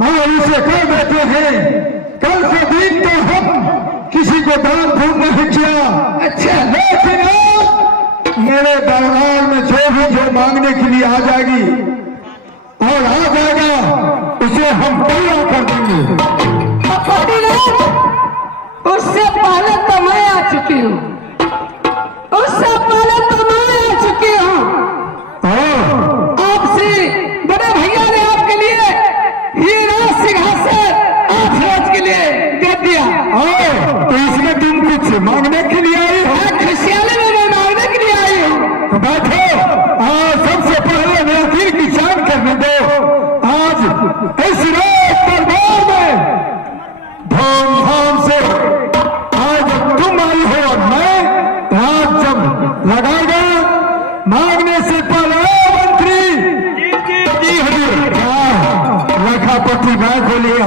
और इसे कह देते हैं कल के दिन तो हम किसी को दान धूम नहीं किया। अच्छा, लेकिन मेरे दरबार में जो मांगने के लिए आ जाएगी और आ जाएगा उसे हम पूरा कर देंगे। उससे पहले तो मैं आ चुकी हूँ, उससे पहले तो मैं आ चुकी हूँ। आपसे बड़े भैया ने आपके लिए हीरा सिंहासन आफरोज के लिए दे दिया। तो इसमें तुम कुछ मांगने के लिए आई हो? खुशियाली में मांगने के लिए आई हूँ। तो बैठो। सबसे पहले मेरा दिल की जान करने दो। आज इस रात दरबार में धूमधाम से आज तुम आई हो और मैं आज जब लगाएगा मांगने से पहले मंत्री जी हजूर लखापति मैं खोलिए